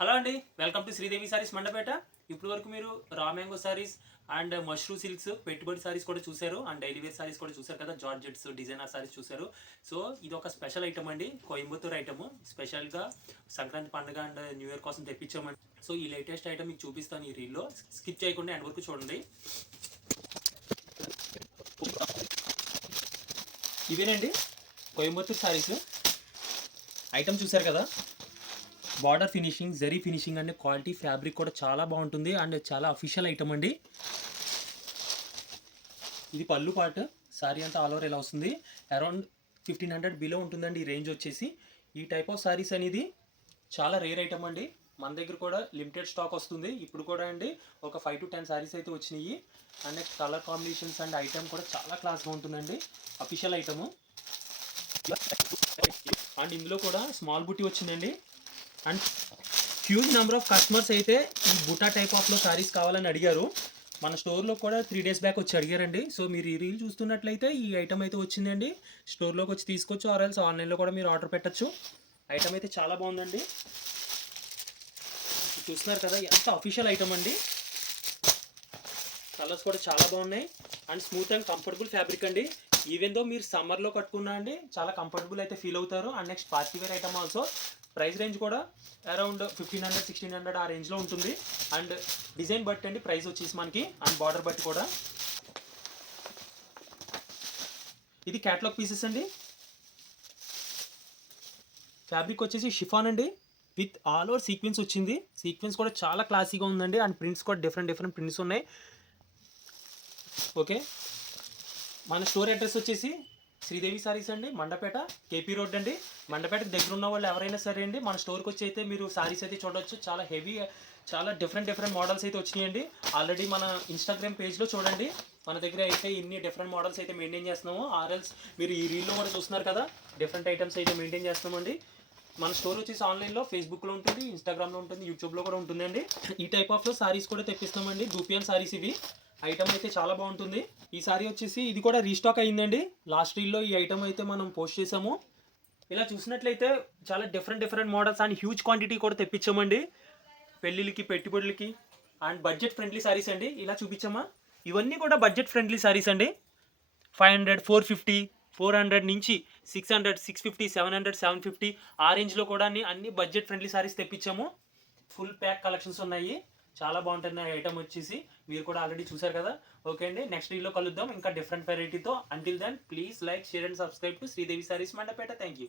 Hello అండి, welcome to Sridevi Sarees Mandapeta. ఇప్పుడు వరకు మీరు raw mango saris and mushroom silks పెట్టుబడి సారీస్ కూడా చూశారు, అండ్ డైలీ వేర్ సారీస్ కూడా చూశారు కదా, జార్జెట్స్ డిజైనర్ సారీస్ చూశారు. సో ఇది ఒక స్పెషల్ ఐటమ్ అండి, కోయంబత్తూర్ ఐటమ్. స్పెషల్గా సంక్రాంతి పండుగ అండ్ న్యూ ఇయర్ కోసం తెప్పించామండి. సో ఈ లేటెస్ట్ ఐటమ్ మీకు చూపిస్తాను ఈ రీల్లో. స్కిప్ చేయకుండా ఎండ్ వరకు చూడండి. ఇవేనండి కోయంబత్తూర్ సారీస్ ఐటమ్ చూశారు కదా. బార్డర్ ఫినిషింగ్, జరీ ఫినిషింగ్ అండి, క్వాలిటీ ఫ్యాబ్రిక్ కూడా చాలా బాగుంటుంది అండ్ చాలా అఫీషియల్ ఐటమ్ అండి. ఇది పళ్ళు పార్ట్, సారీ అంతా ఆల్ ఓవర్ ఇలా వస్తుంది. అరౌండ్ 1500 బిలో ఉంటుందండి ఈ రేంజ్ వచ్చేసి. ఈ టైప్ ఆఫ్ సారీస్ అనేది చాలా రేర్ ఐటమ్ అండి. మన దగ్గర కూడా లిమిటెడ్ స్టాక్ వస్తుంది. ఇప్పుడు కూడా అండి ఒక 5 to 10 సారీస్ అయితే వచ్చినాయి. And next colour combinations and item కూడా చాలా క్లాస్గా ఉంటుందండి, అఫీషియల్ ఐటము. అండ్ ఇందులో కూడా స్మాల్ బుట్టి వచ్చిందండి. And huge number of customers అయితే ఈ బుటా టైప్ ఆఫ్లో సారీస్ కావాలని అడిగారు. మన స్టోర్లో కూడా 3 days బ్యాక్ వచ్చి అడిగారండి. సో మీరు ఈ రీల్ చూస్తున్నట్లయితే ఈ ఐటమ్ అయితే వచ్చిందండి. స్టోర్లోకి వచ్చి తీసుకోవచ్చు, ఆర్ఎల్స్ ఆన్లైన్లో కూడా మీరు ఆర్డర్ పెట్టచ్చు. ఐటమ్ అయితే చాలా బాగుందండి, చూస్తున్నారు కదా, ఎంత అఫీషియల్ ఐటమ్ అండి. కలర్స్ కూడా చాలా బాగున్నాయి and smooth and comfortable fabric అండి. ఈవెన్ దో మీరు సమ్మర్లో కట్టుకున్నా అండి చాలా కంఫర్టబుల్ అయితే ఫీల్ అవుతారు. And next party wear item also. Price range కూడా అరౌండ్ 1500-1600 ఆ రేంజ్లో ఉంటుంది. అండ్ డిజైన్ బట్టి అండి ప్రైస్ వచ్చేసి మనకి, అండ్ బార్డర్ బట్టి కూడా. ఇది క్యాటలాగ్ పీసెస్ అండి. ఫ్యాబ్రిక్ వచ్చేసి షిఫాన్ అండి, విత్ ఆల్ ఓవర్ సీక్వెన్స్ వచ్చింది. సీక్వెన్స్ కూడా చాలా క్లాసీగా ఉందండి. అండ్ ప్రింట్స్ కూడా డిఫరెంట్ ప్రింట్స్ ఉన్నాయి. ఓకే, మన స్టోర్ అడ్రస్ వచ్చేసి శ్రీదేవి సారీస్ అండి, మండపేట, కేపీ రోడ్ అండి. మండపేటకి దగ్గర ఉన్న వాళ్ళు ఎవరైనా సరే అండి మన స్టోర్కి వచ్చి అయితే మీరు సారీస్ అయితే చూడవచ్చు. చాలా హెవీ, చాలా డిఫరెంట్ మోడల్స్ అయితే వచ్చినాయండి. ఆల్రెడీ మన ఇన్స్టాగ్రామ్ పేజ్లో చూడండి, మన దగ్గర అయితే ఇన్ని డిఫరెంట్ మోడల్స్ అయితే మెయింటైన్ చేస్తున్నాము. ఆర్ఎల్స్ మీరు ఈ రీల్లో కూడా చూస్తున్నారు కదా, డిఫరెంట్ ఐటమ్స్ అయితే మెయింటైన్ చేస్తున్నామండి. మన స్టోర్ వచ్చేసి ఆన్లైన్లో ఫేస్బుక్లో ఉంటుంది, ఇన్స్టాగ్రామ్లో ఉంటుంది, యూట్యూబ్లో కూడా ఉంటుందండి. ఈ టైప్ ఆఫ్లో సారీస్ కూడా తెప్పిస్తామండి, డూపియన్ సారీస్ ఇవి. ఐటమ్ అయితే చాలా బాగుంటుంది. ఈ సారీ వచ్చేసి ఇది కూడా రీస్టాక్ అయ్యిందండి. లాస్ట్ రీల్లో ఈ ఐటమ్ అయితే మనం పోస్ట్ చేసాము. ఇలా చూసినట్లయితే చాలా different models and huge quantity కూడా తెప్పించామండి, పెళ్ళిళ్ళకి, పెట్టుబడులకి అండ్ బడ్జెట్ ఫ్రెండ్లీ సారీస్ అండి. ఇలా చూపించామా, ఇవన్నీ కూడా బడ్జెట్ ఫ్రెండ్లీ సారీస్ అండి. 500, 450, 400 నుంచి 600, 650, 700, 750 ఆ రేంజ్లో కూడా అన్ని బడ్జెట్ ఫ్రెండ్లీ సారీస్ తెప్పించాము. ఫుల్ ప్యాక్ కలెక్షన్స్ ఉన్నాయి, చాలా బాగుంటుంది ఐటమ్ వచ్చేసి. మీరు కూడా ఆల్రెడీ చూసారు కదా. ఓకే అండి, నెక్స్ట్ వీడియోలో కలుద్దాం ఇంకా డిఫరెంట్ వెరైటీతో. Until then please like, share and subscribe to Sridevi Sarees Mandapeta. Thank you.